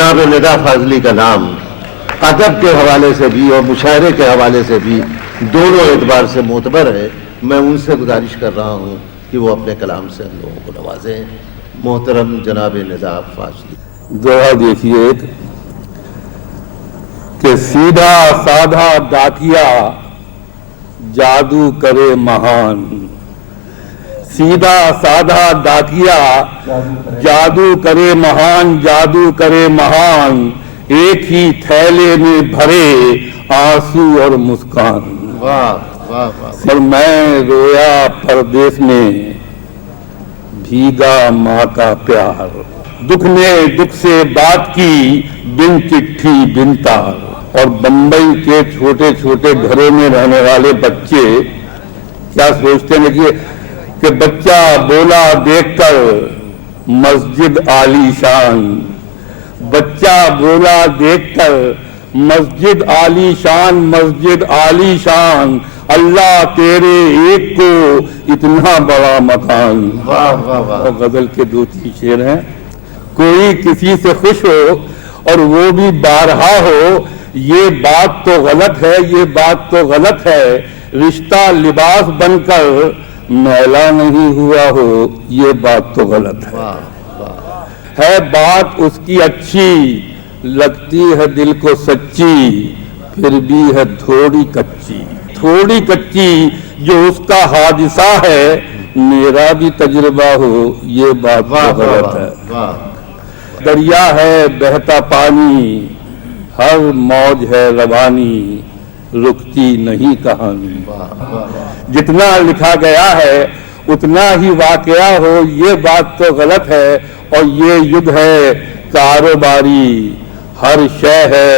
جناب ندا فاضلی کا نام ادب کے حوالے سے بھی اور مشاعرے کے حوالے سے بھی دونوں اعتبار سے معتبر ہے. میں ان سے گزارش کر رہا ہوں کہ وہ اپنے کلام سے ہم لوگوں کو نوازیں. محترم جناب ندا فاضلی. دوہا دیکھیے کہ سیدھا سادھا ڈاکیا جادو کرے مہان. سیدھا سادھا ڈاکیا جادو کرے مہان، جادو کرے مہان، ایک ہی تھیلے میں بھرے آنسو اور مسکان. واہ واہ واہ. اور میں رویا پردیس میں بھیگا ماں کا پیار. دکھ نے دکھ سے بات کی بن چٹھی بن تار. اور بمبئی کے چھوٹے چھوٹے گھروں میں رہنے والے بچے کیا سوچتے ہیں کہ بچہ بولا دیکھ کر مسجد عالی شان. بچہ بولا دیکھ کر مسجد عالی شان، مسجد عالی شان، اللہ تیرے ایک کو اتنا بڑا مکان. واہ واہ واہ. اور غزل کے 2-3 شعر ہیں. کوئی کسی سے خوش ہو اور وہ بھی بارہا ہو، یہ بات تو غلط ہے، یہ بات تو غلط ہے. رشتہ لباس بن کر میلا نہیں ہوا ہو، یہ بات تو غلط ہے. ہے بات اس کی اچھی، لگتی ہے دل کو سچی، پھر بھی ہے تھوڑی کچی. تھوڑی کچی جو اس کا حادثہ ہے، میرا بھی تجربہ ہو، یہ بات تو غلط ہے. دریا ہے بہتا پانی، ہر موج ہے روانی، رکتی نہیں کہانی. جتنا لکھا گیا ہے اتنا ہی واقعہ ہو، یہ بات تو غلط ہے. اور یہ یگ ہے کاروباری، ہر شے ہے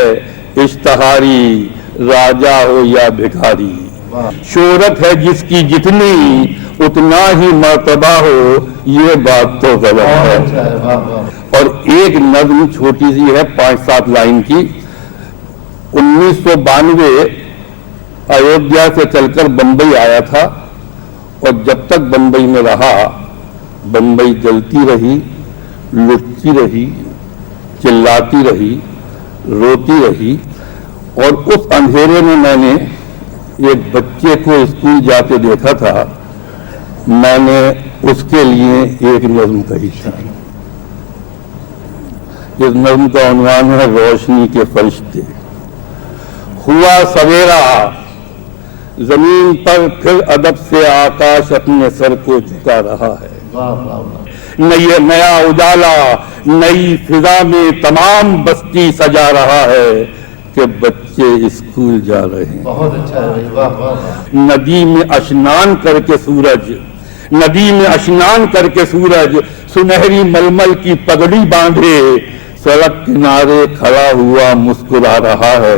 اشتہاری، راجا ہو یا بھکاری. شہرت ہے جس کی جتنی، اتنا ہی مرتبہ ہو، یہ بات تو غلط ہے. اور ایک نظم چھوٹی سی ہے 5-7 لائن کی. 1992 ایودھیا سے چل کر بمبئی آیا تھا، اور جب تک بمبئی میں رہا بمبئی جلتی رہی، لٹتی رہی، چلاتی رہی، روتی رہی. اور اس اندھیرے میں نے ایک بچے کو اسکول جاتے دیکھا تھا. میں نے اس کے لیے ایک نظم کہی تھی. اس نظم کا عنوان ہے روشنی کے فرشتے. ہوا سویرا، زمین پر پھر ادب سے آکاش اپنے سر کو جھکا رہا ہے. نیا اجالا نئی فضا میں تمام بستی سجا رہا ہے کہ بچے اسکول جا رہے ہیں. بہت اچھا ہے. ندی میں اشنان کر کے سورج، ندی میں اشنان کر کے سورج سنہری ململ کی پگڑی باندھے سڑک کنارے کھڑا ہوا مسکرا رہا ہے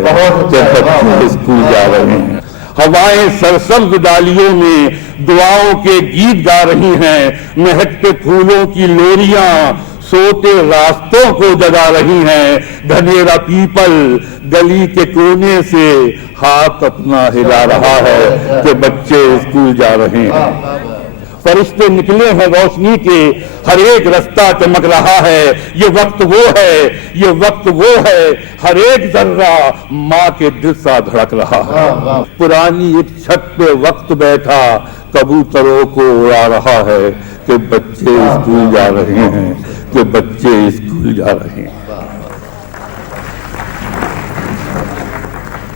کہ بچے اسکول جا رہے ہیں. ہوائیں سرسبز ڈالیوں میں دعاؤں کے گیت گا رہی ہیں. مہکتے پھولوں کی لوریاں سوتے راستوں کو جگا رہی ہیں. گھنیرا پیپل گلی کے کونے سے ہاتھ اپنا ہلا رہا ہے کہ بچے اسکول جا رہے ہیں. فرشتے نکلے ہیں روشنی کے، ہر ایک رستہ چمک رہا ہے. یہ وقت وہ ہے، یہ وقت وہ ہے، ہر ایک ذرہ ماں کے دل سا دھڑک رہا ہے. پرانی ایک چھت پہ وقت بیٹھا کبوتروں کو اڑا رہا ہے کہ بچے اسکول جا رہے ہیں، کہ بچے اسکول جا رہے ہیں.